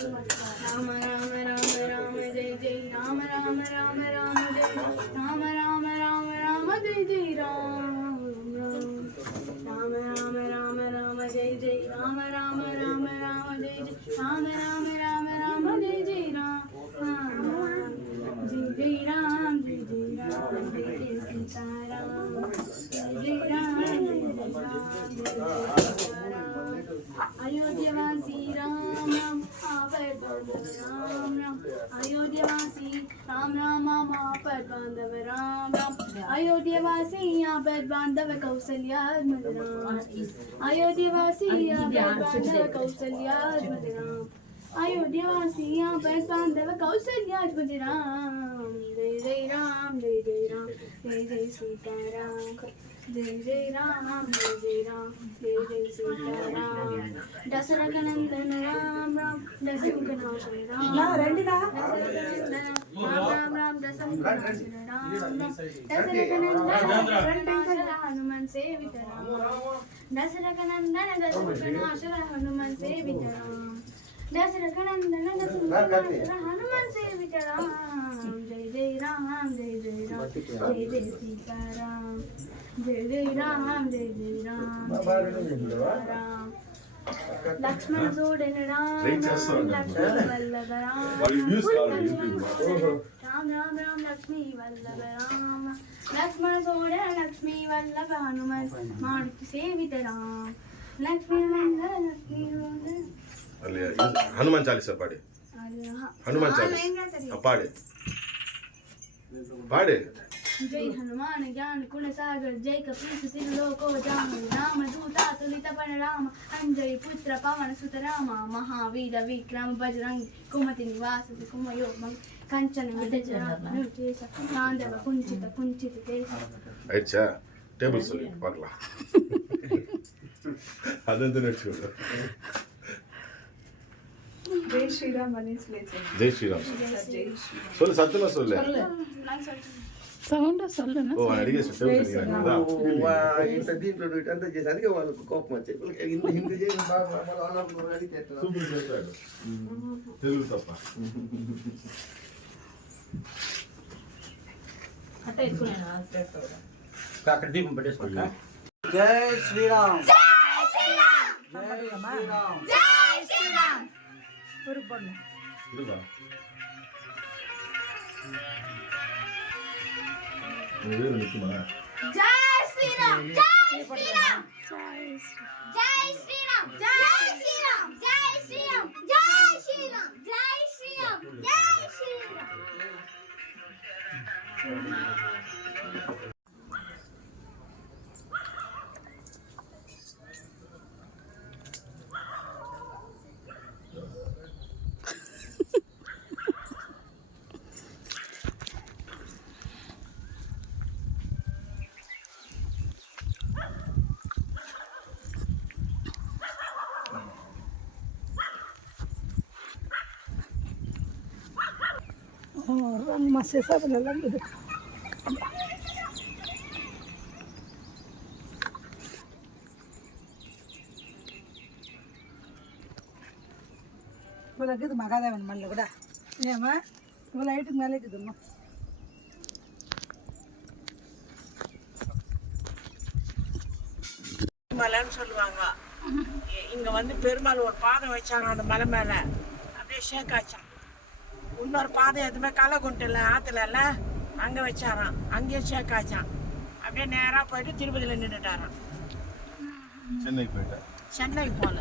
राम राम राम राम जय जय राम राम राम राम जय राम राम राम राम जय जय राम राम राम राम राम जय जय राम राम राम राम जय जय राम राम राम राम जय जय राम जय जय राम जय जय राम जय जय सीताराम जय राम जय राम अयोध्यवासी राम राम आपद बांधव राम राम अयोध्यवासी राम राम आपद बांधव राम राम अयोध्यवासी आपद बांधव कौसल्यात्मज राम अयोध्यवासी आपद बांधव कौसल्यात्मज राम अयोध्यवासी आपद बांधव कौसल्यात्मज राम जय जय राम जय जय राम जय जय सीताराम जय जय राम जय जय राम जय जय सीताराम दशरथ नंदन राम राम दशमुखनाशन राम राम राम दशमुखनाशन राम दशरथ नंदन हनुमान सेवित राम दशरथ नंदन दशमुखनाशन हनुमान सेवित राम दशरथ नंदन दशमुखनाशन हनुमान सेवित राम जय जय राम जय जय राम जय जय सीताराम जय जय राम जय जय राम राम लक्ष्मण जोड़न राम लक्ष्मण वल्लभ राम राम राम राम लक्ष्मी वल्लभ राम लक्ष्मण जोड़न लक्ष्मी वल्लभ हनुमान मारुति सेवित राम लक्ष्मण मंगल लक्ष्मी हनुमान चालीसा पाड़े हनुमान चालीसा पाड़े पाड़े जय हनुमान ज्ञान गुण सागर जय कपीस तिलोको जाम राम दूता तुलित बल राम अंजलि पुत्र पवन सुत राम महावीर विक्रम बजरंग कुमति निवास कुमयोग कंचन विदज तांडव कुंचित कुंचित केश अच्छा टेबल சொல்லி பார்க்கலாம் அதான் நினைச்சுக்கோ जय श्री राम जय श्री राम சொல்லு சத்தமா சொல்லு நான் சொல்றேன் సౌండ్ சொல்லணும் ఓ అడిగే చెప్పేది ఇంత దీంట్లో అంటే చేసానికి వాళ్ళకు కోపం వచ్చేది హిందీ చేసి సూపర్ చేస్తాడు తెలుగు తప్ప అంటే ఎక్కువనా అక్కడ దీపం పెట్టేసుకోండి జై శ్రీరామ్ జై శ్రీరామ్ జై శ్రీరామ్ జై శ్రీరామ్ ஒரு பொண்ணு இதுவா இது நிக்குமா जय श्री राम जय श्री राम जय श्री राम जय श्री राम जय श्री राम जय श्री राम जय श्री राम जय Shri Ram rang masih sa lang dito. Wala gitu magadawan man luda. Nema, wala itu ngale gitu mo. மலைன்னு சொல்லுவாங்க. இங்க வந்து பெருமாள் ஒரு பாதை வச்சாங்க அந்த மலை மேல அப்படியே ஷேக் ஆச்சான். இன்னொரு பாதை எதுவுமே கள்ளக்குண்டில் ஆற்றுல அங்கே வச்சாராம், அங்கேயும் ஷேக் ஆச்சான். அப்படியே நேராக போயிட்டு திருப்பதியில் நின்றுட்டாராம். சென்னைக்கு போயிட்டேன். சென்னைக்கு போகல.